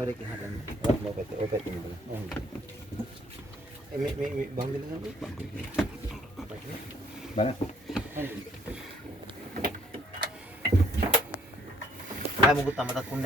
Tarik yang hadan. Opet ini pala. May bang din na ba? Bana? Ay mo gutama ta kun